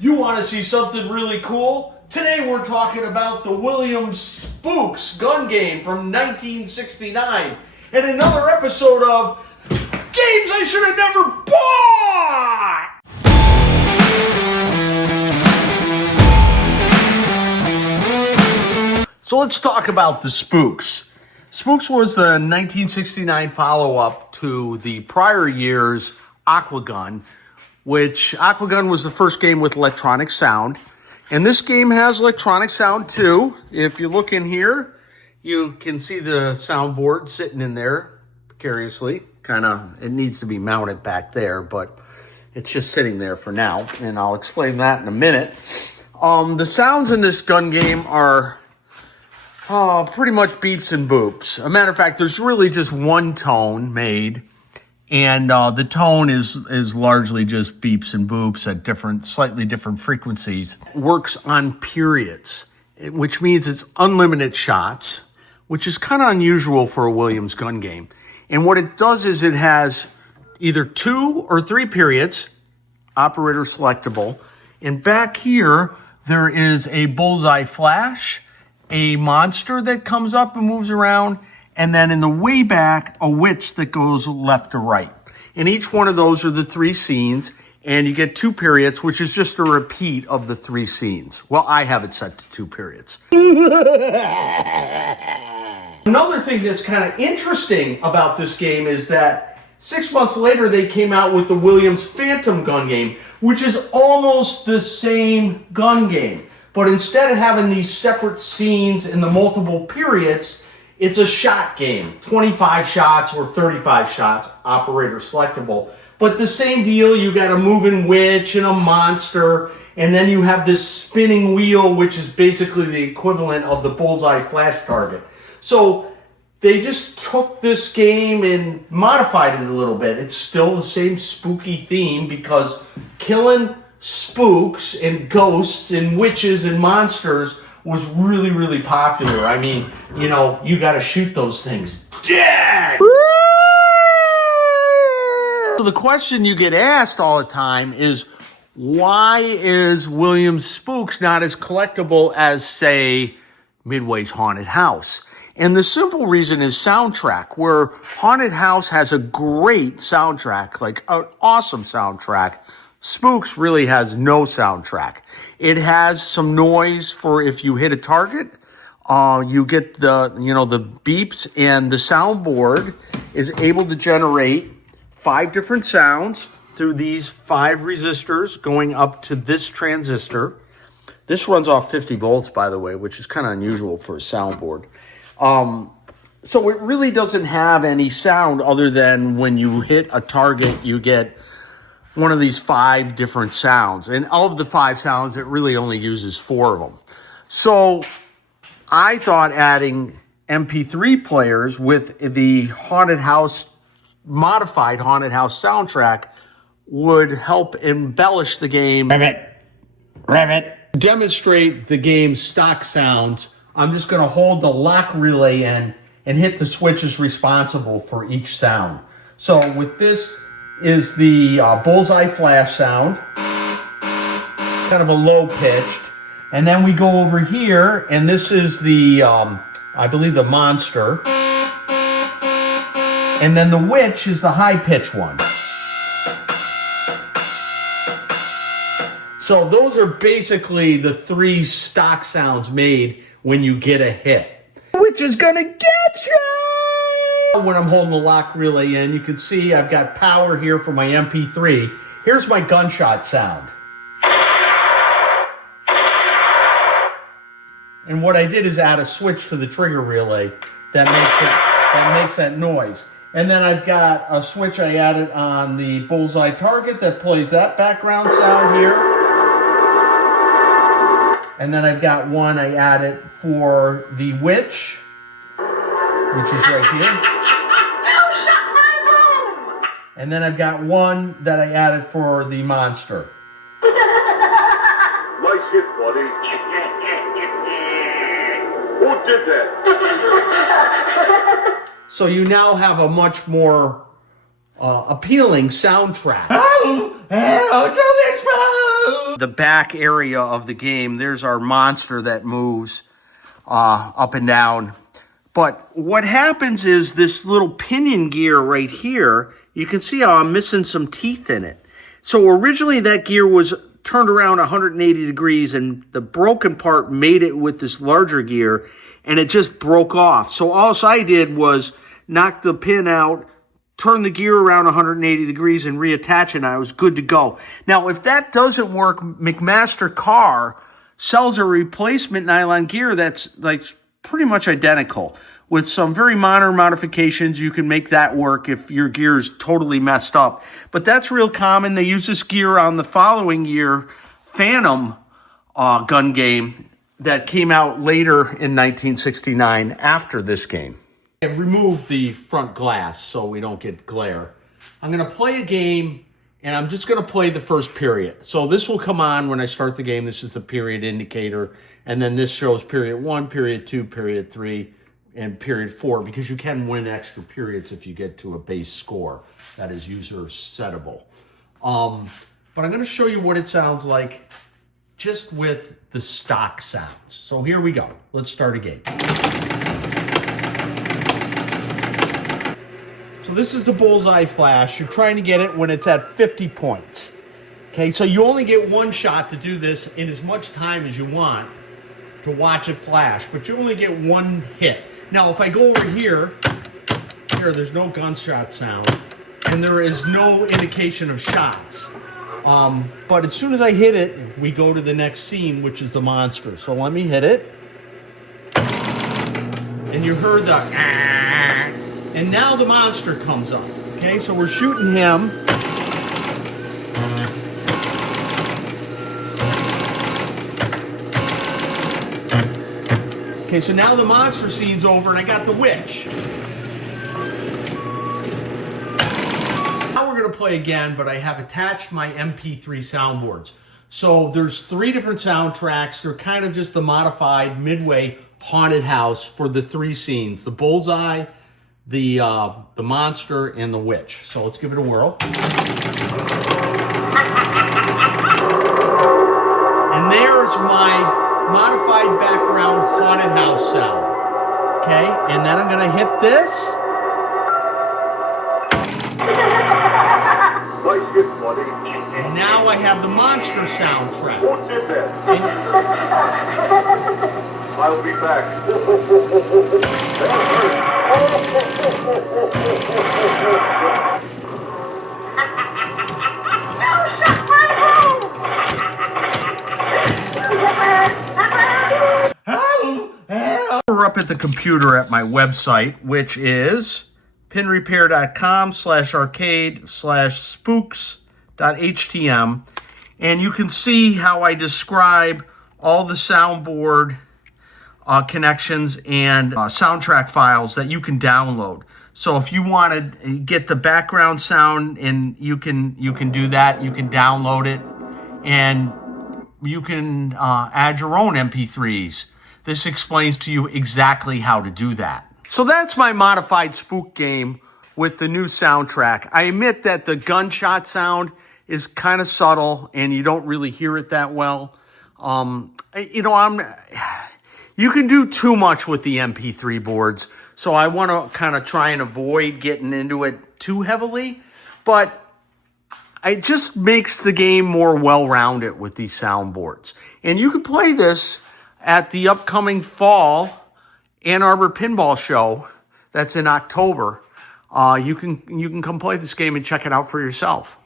You want to see something really cool? Today we're talking about the Williams Spooks gun game from 1969 and another episode of Games I Should Have Never Bought! So let's talk about the Spooks. Spooks was the 1969 follow-up to the prior year's Aquagun, which Aquagun was the first game with electronic sound. And this game has electronic sound too. If you look in here, you can see the soundboard sitting in there precariously. It needs to be mounted back there, but it's just sitting there for now. And I'll explain that in a minute. The sounds in this gun game are pretty much beeps and boops. A matter of fact, there's really just one tone made. And the tone is largely just beeps and boops at slightly different frequencies. Works on periods, which means it's unlimited shots, which is kind of unusual for a Williams gun game. And what it does is it has either 2 or 3 periods, operator selectable. And back here, there is a bullseye flash, a monster that comes up and moves around, and then in the way back, a witch that goes left to right. And each one of those are the 3 scenes, and you get 2 periods, which is just a repeat of the 3 scenes. Well, I have it set to 2 periods. Another thing that's kind of interesting about this game is that 6 months later, they came out with the Williams Phantom gun game, which is almost the same gun game. But instead of having these separate scenes and the multiple periods, it's a shot game, 25 shots or 35 shots, operator selectable. But the same deal, you got a moving witch and a monster, and then you have this spinning wheel, which is basically the equivalent of the bullseye flash target. So they just took this game and modified it a little bit. It's still the same spooky theme because killing spooks and ghosts and witches and monsters was really, really popular. I mean, you got to shoot those things dead. So the question you get asked all the time is, why is Williams Spooks not as collectible as, say, Midway's Haunted House? And the simple reason is soundtrack, where Haunted House has a great soundtrack, like an awesome soundtrack. Spooks really has no soundtrack. It has some noise for if you hit a target. You get the beeps, and the soundboard is able to generate 5 different sounds through these 5 resistors going up to this transistor. This runs off 50 volts, by the way, which is kind of unusual for a soundboard. So it really doesn't have any sound other than when you hit a target, you get one of these 5 different sounds. And of the 5 sounds, it really only uses 4 of them. So I thought adding MP3 players with the modified Haunted House soundtrack would help embellish the game. Rabbit. Demonstrate the game's stock sounds. I'm just going to hold the lock relay in and hit the switches responsible for each sound. So with this is the bullseye flash sound, kind of a low pitched. And then we go over here, and this is the, I believe, the monster. And then the witch is the high pitched one. So those are basically the 3 stock sounds made when you get a hit. Which is gonna get you! When I'm holding the lock relay in, you can see I've got power here for my MP3. Here's my gunshot sound. And what I did is add a switch to the trigger relay that makes that noise. And then I've got a switch I added on the bullseye target that plays that background sound here. And then I've got one I added for the witch, which is right here. And then I've got one that I added for the monster. Nice hit, buddy. Who did that? So you now have a much more appealing soundtrack. the back area of the game. There's our monster that moves up and down. But what happens is this little pinion gear right here, you can see how I'm missing some teeth in it. So originally that gear was turned around 180 degrees, and the broken part made it with this larger gear, and it just broke off. So all I did was knock the pin out, turn the gear around 180 degrees, and reattach it, and I was good to go. Now, if that doesn't work, McMaster Carr sells a replacement nylon gear that's like pretty much identical. With some very minor modifications, you can make that work if your gear is totally messed up. But that's real common. They use this gear on the following year Phantom gun game that came out later in 1969 after this game. I've removed the front glass so we don't get glare. I'm going to play a game, and I'm just going to play the first period. So this will come on when I start the game. This is the period indicator. And then this shows period 1, period 2, period 3, and period 4, because you can win extra periods if you get to a base score that is user settable. But I'm going to show you what it sounds like just with the stock sounds. So here we go. Let's start a game. So this is the bullseye flash. You're trying to get it when it's at 50 points. Okay, so you only get one shot to do this in as much time as you want to watch it flash, but you only get one hit. Now, if I go over here, there's no gunshot sound, and there is no indication of shots. But as soon as I hit it, we go to the next scene, which is the monster. So let me hit it. And you heard the and now the monster comes up. Okay, so we're shooting him. Okay, so now the monster scene's over and I got the witch. Now we're gonna play again, but I have attached my MP3 soundboards. So there's 3 different soundtracks. They're kind of just the modified Midway haunted house for the 3 scenes: the bullseye, the monster, and the witch. So let's give it a whirl. And there's my modified background haunted house sound. Okay, and then I'm gonna hit this. Nice hit, buddy. And now I have the monster soundtrack. Who did that? I'll be back. We're up at the computer at my website, which is pinrepair.com/arcade/spooks.htm. And you can see how I describe all the soundboard connections and soundtrack files that you can download. So if you want to get the background sound, and you can do that, you can download it, and you can add your own MP3s. This explains to you exactly how to do that. So that's my modified spook game with the new soundtrack. I admit that the gunshot sound is kind of subtle and you don't really hear it that well. You can do too much with the MP3 boards, so I want to kind of try and avoid getting into it too heavily, but it just makes the game more well-rounded with these soundboards. And you can play this at the upcoming fall Ann Arbor pinball show that's in October. You can come play this game and check it out for yourself.